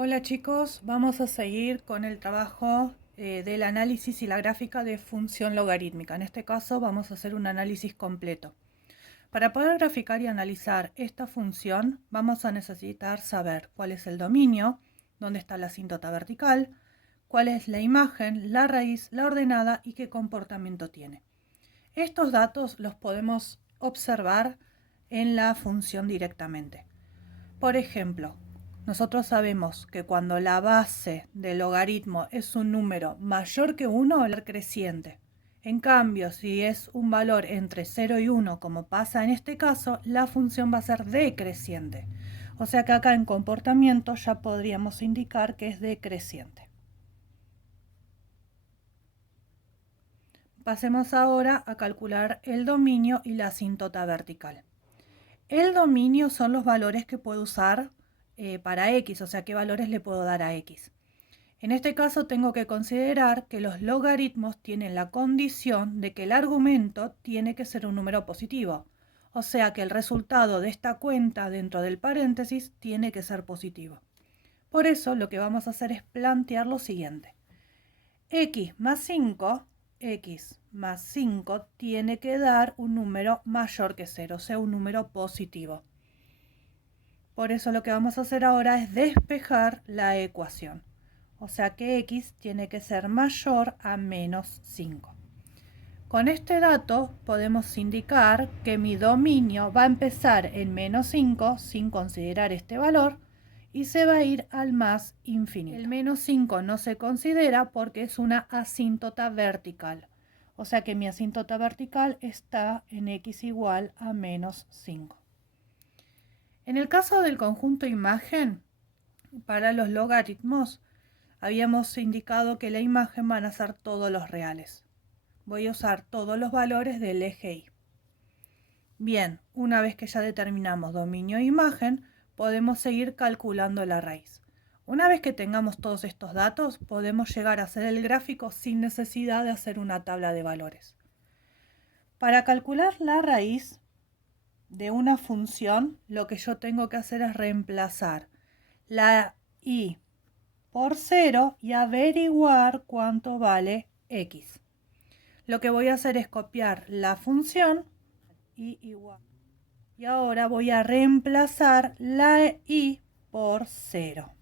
Hola chicos, vamos a seguir con el trabajo del análisis y la gráfica de función logarítmica. En este caso vamos a hacer un análisis completo. Para poder graficar y analizar esta función vamos a necesitar saber cuál es el dominio, dónde está la asíntota vertical, cuál es la imagen, la raíz, la ordenada y qué comportamiento tiene. Estos datos los podemos observar en la función directamente. Por ejemplo, nosotros sabemos que cuando la base del logaritmo es un número mayor que 1, el creciente. En cambio, si es un valor entre 0 y 1, como pasa en este caso, la función va a ser decreciente. O sea que acá en comportamiento ya podríamos indicar que es decreciente. Pasemos ahora a calcular el dominio y la asíntota vertical. El dominio son los valores que puedo usar para x, o sea, qué valores le puedo dar a x. En este caso tengo que considerar que los logaritmos tienen la condición de que el argumento tiene que ser un número positivo. O sea que el resultado de esta cuenta dentro del paréntesis tiene que ser positivo. Por eso lo que vamos a hacer es plantear lo siguiente. X más 5 tiene que dar un número mayor que 0, o sea, un número positivo. Por eso lo que vamos a hacer ahora es despejar la ecuación. O sea que x tiene que ser mayor a menos 5. Con este dato podemos indicar que mi dominio va a empezar en menos 5 sin considerar este valor y se va a ir al más infinito. El menos 5 no se considera porque es una asíntota vertical. O sea que mi asíntota vertical está en x igual a menos 5. En el caso del conjunto imagen, para los logaritmos, habíamos indicado que la imagen van a ser todos los reales. Voy a usar todos los valores del eje Y. Bien, una vez que ya determinamos dominio e imagen, podemos seguir calculando la raíz. Una vez que tengamos todos estos datos, podemos llegar a hacer el gráfico sin necesidad de hacer una tabla de valores. Para calcular la raíz de una función, lo que yo tengo que hacer es reemplazar la y por 0 y averiguar cuánto vale x. Lo que voy a hacer es copiar la función y igual. Y ahora voy a reemplazar la y por 0.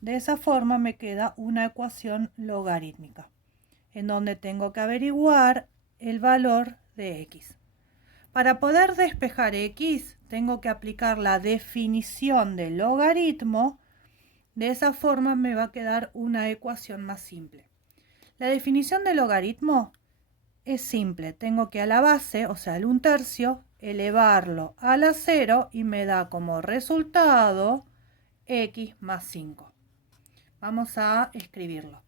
De esa forma me queda una ecuación logarítmica, en donde tengo que averiguar el valor de x. Para poder despejar x, tengo que aplicar la definición del logaritmo. De esa forma me va a quedar una ecuación más simple. La definición del logaritmo es simple. Tengo que a la base, o sea, el 1/3, elevarlo a la 0 y me da como resultado x más 5. Vamos a escribirlo.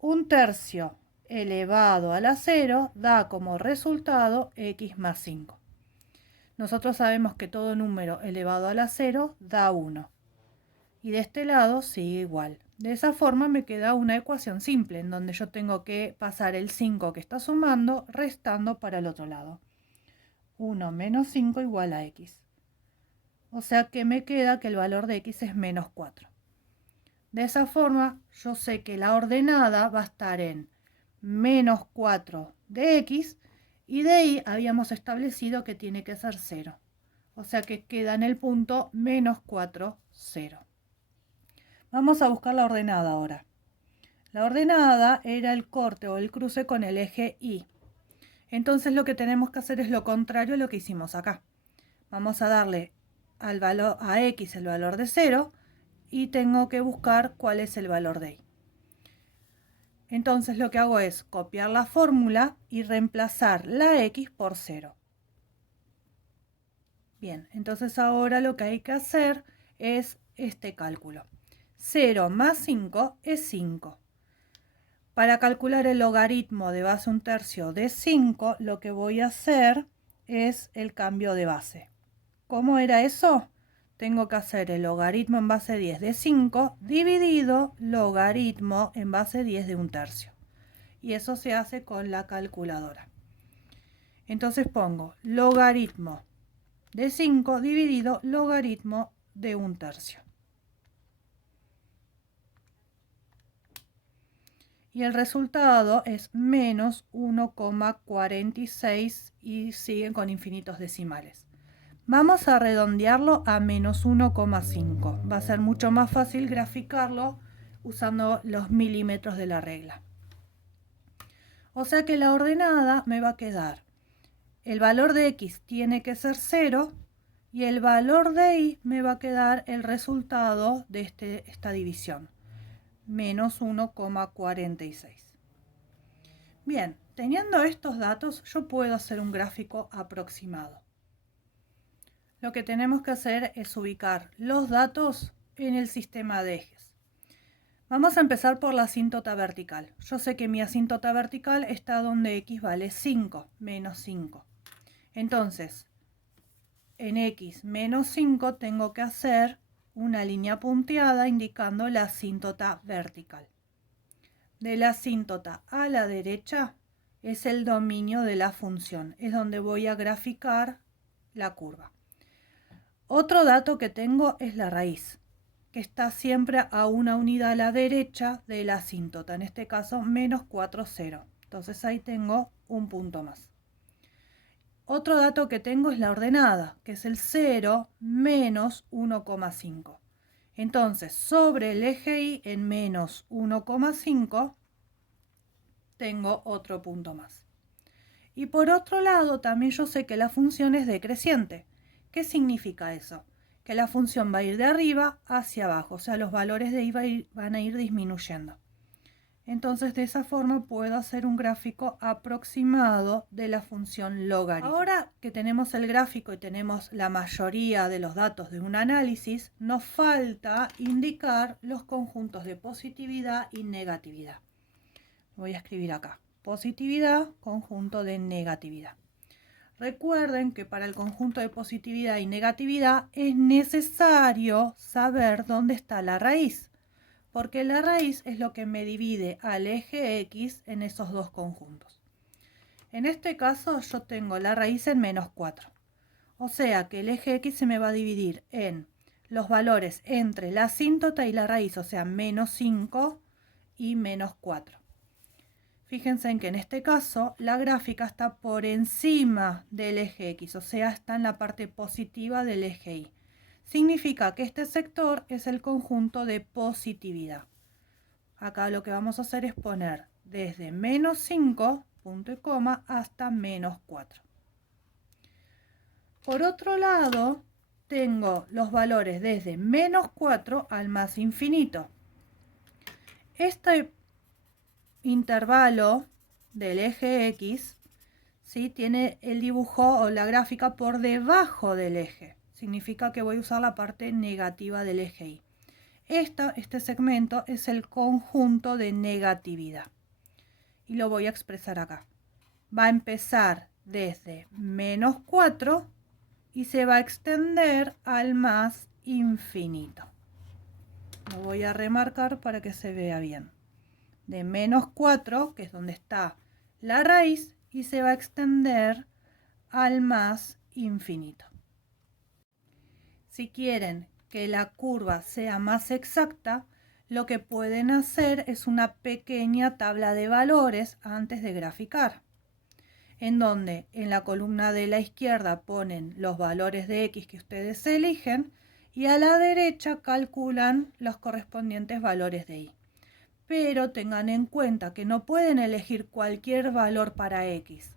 1/3 elevado a la 0 da como resultado x más 5. Nosotros sabemos que todo número elevado a la 0 da 1. Y de este lado sigue igual. De esa forma me queda una ecuación simple, en donde yo tengo que pasar el 5 que está sumando, restando para el otro lado. 1 menos 5 igual a x. O sea que me queda que el valor de x es menos 4. De esa forma yo sé que la ordenada va a estar en menos 4 de x, y de ahí habíamos establecido que tiene que ser 0. O sea que queda en el punto menos 4, 0. Vamos a buscar la ordenada ahora. La ordenada era el corte o el cruce con el eje Y. Entonces lo que tenemos que hacer es lo contrario a lo que hicimos acá. Vamos a darle al valor, a x el valor de 0 y tengo que buscar cuál es el valor de Y. Entonces lo que hago es copiar la fórmula y reemplazar la x por 0. Bien, entonces ahora lo que hay que hacer es este cálculo. 0 más 5 es 5. Para calcular el logaritmo de base 1/3 de 5, lo que voy a hacer es el cambio de base. ¿Cómo era eso? Tengo que hacer el logaritmo en base 10 de 5 dividido logaritmo en base 10 de 1/3. Y eso se hace con la calculadora. Entonces pongo logaritmo de 5 dividido logaritmo de 1/3. y el resultado es menos 1,46 y siguen con infinitos decimales. Vamos a redondearlo a menos 1,5. Va a ser mucho más fácil graficarlo usando los milímetros de la regla. O sea que la ordenada me va a quedar. El valor de x tiene que ser 0 y el valor de y me va a quedar el resultado de esta división, menos 1,46. Bien, teniendo estos datos yo puedo hacer un gráfico aproximado. Lo que tenemos que hacer es ubicar los datos en el sistema de ejes. Vamos a empezar por la asíntota vertical. Yo sé que mi asíntota vertical está donde x vale 5, menos 5. Entonces, en x menos 5 tengo que hacer una línea punteada indicando la asíntota vertical. De la asíntota a la derecha es el dominio de la función, es donde voy a graficar la curva. Otro dato que tengo es la raíz, que está siempre a una unidad a la derecha de la asíntota, en este caso menos 4, 0. Entonces ahí tengo un punto más. Otro dato que tengo es la ordenada, que es el 0 menos 1,5. Entonces, sobre el eje Y en menos 1,5 tengo otro punto más. Y por otro lado, también yo sé que la función es decreciente. ¿Qué significa eso? Que la función va a ir de arriba hacia abajo, o sea, los valores de Y van a ir disminuyendo. Entonces, de esa forma puedo hacer un gráfico aproximado de la función logaritmo. Ahora que tenemos el gráfico y tenemos la mayoría de los datos de un análisis, nos falta indicar los conjuntos de positividad y negatividad. Voy a escribir acá. Positividad, conjunto de negatividad. Recuerden que para el conjunto de positividad y negatividad es necesario saber dónde está la raíz, porque la raíz es lo que me divide al eje X en esos dos conjuntos. En este caso yo tengo la raíz en menos 4. O sea que el eje X se me va a dividir en los valores entre la asíntota y la raíz, o sea, menos 5 y menos 4. Fíjense en que en este caso la gráfica está por encima del eje X, o sea, está en la parte positiva del eje Y. Significa que este sector es el conjunto de positividad. Acá lo que vamos a hacer es poner desde menos 5, punto y coma, hasta menos 4. Por otro lado, tengo los valores desde menos 4 al más infinito. Este intervalo del eje X, ¿sí?, tiene el dibujo o la gráfica por debajo del eje. Significa que voy a usar la parte negativa del eje Y. Este segmento es el conjunto de negatividad. Y lo voy a expresar acá. Va a empezar desde menos 4 y se va a extender al más infinito. Lo voy a remarcar para que se vea bien. De menos 4, que es donde está la raíz, y se va a extender al más infinito. Si quieren que la curva sea más exacta, lo que pueden hacer es una pequeña tabla de valores antes de graficar, en donde en la columna de la izquierda ponen los valores de X que ustedes eligen y a la derecha calculan los correspondientes valores de Y. Pero tengan en cuenta que no pueden elegir cualquier valor para X.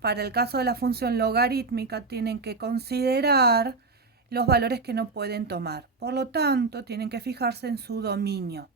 Para el caso de la función logarítmica tienen que considerar los valores que no pueden tomar. Por lo tanto, tienen que fijarse en su dominio.